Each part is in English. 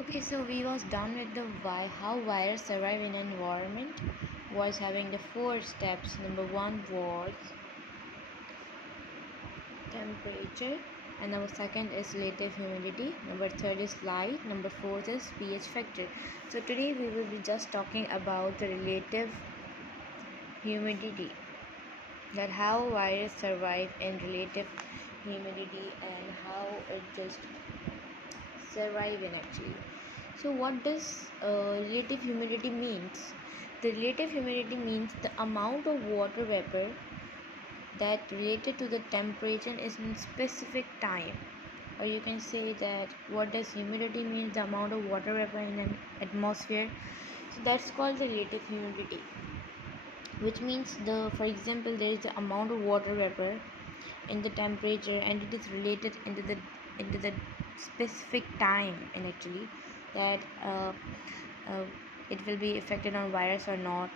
Okay, so we was done with the why how virus survive in an environment was having the four steps. Number one was temperature, and number second is relative humidity, number third is light, number fourth is pH factor. So today we will be just talking about the relative humidity, that how virus survive in relative humidity and how it just survive in actually. So what does relative humidity means? The relative humidity means the amount of water vapor that related to the temperature is in specific time. Or you can say that what does humidity mean? The amount of water vapor in an atmosphere. So that's called the relative humidity, which means for example there is the amount of water vapor in the temperature and it is related into the specific time in actually that uh, it will be affected on virus or not,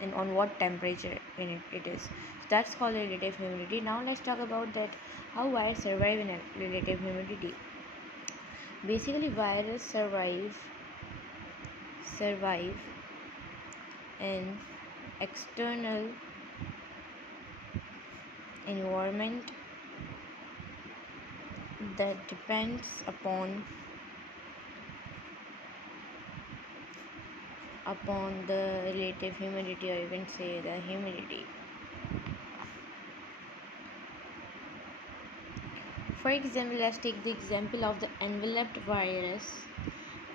and on what temperature when it is. So that's called relative humidity. Now let's talk about that how virus survive in a relative humidity. Basically virus survive in external environment that depends upon the relative humidity, or you can say the humidity. For example, let's take the example of the enveloped virus.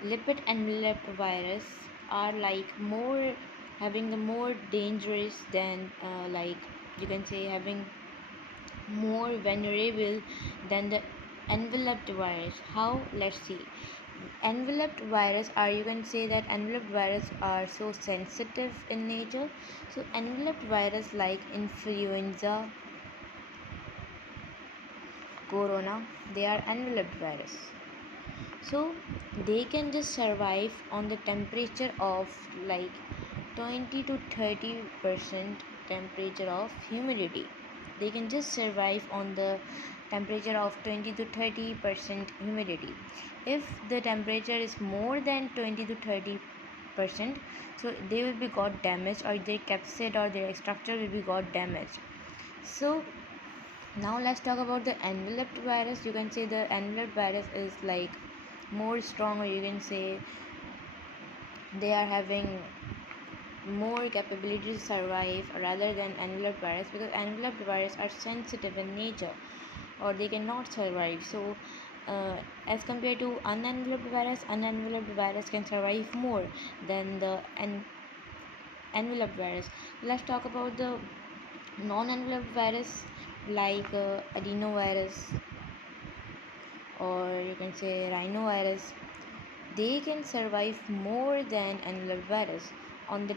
Lipid enveloped virus are like more having the more dangerous than like you can say having more vulnerable than the enveloped virus. How? Let's see. Enveloped virus are, you can say that enveloped virus are so sensitive in nature. So enveloped virus like influenza, corona, they are enveloped virus. So they can just survive on the temperature of like 20 to 30% temperature of humidity. They can just survive on the temperature of 20 to 30% humidity. If the temperature is more than 20 to 30%, so they will be got damaged, or their capsid or their structure will be got damaged. So now let's talk about the enveloped virus. You can say the enveloped virus is like more strong, or you can say they are having more capability to survive rather than enveloped virus, because enveloped virus are sensitive in nature or they cannot survive. So as compared to unenveloped virus can survive more than the enveloped virus. Let's talk about the non-enveloped virus like adenovirus, or you can say rhinovirus. They can survive more than enveloped virus on the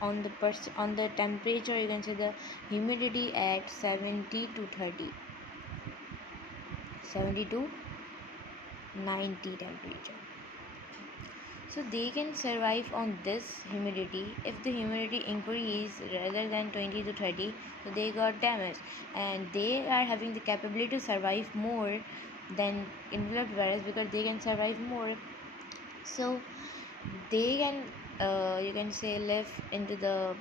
on the temperature, you can say the humidity at 70 to 30, 70 to 90 temperature. So they can survive on this humidity. If the humidity increase rather than 20 to 30, so they got damaged, and they are having the capability to survive more than enveloped virus because they can survive more. So they can you can say live into the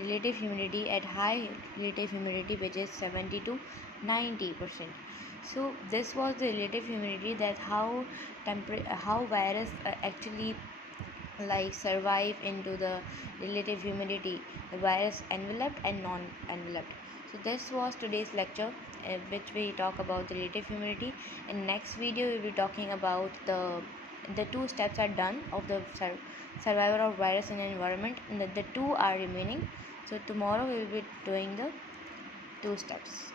relative humidity at high relative humidity, which is 70 to 90%. So this was the relative humidity, that how virus actually like survive into the relative humidity, the virus enveloped and non-enveloped. So this was today's lecture, which we talk about the relative humidity. In next video we will be talking about the two steps are done of the survival of virus in an environment, and the two are remaining. So tomorrow we will be doing the two steps.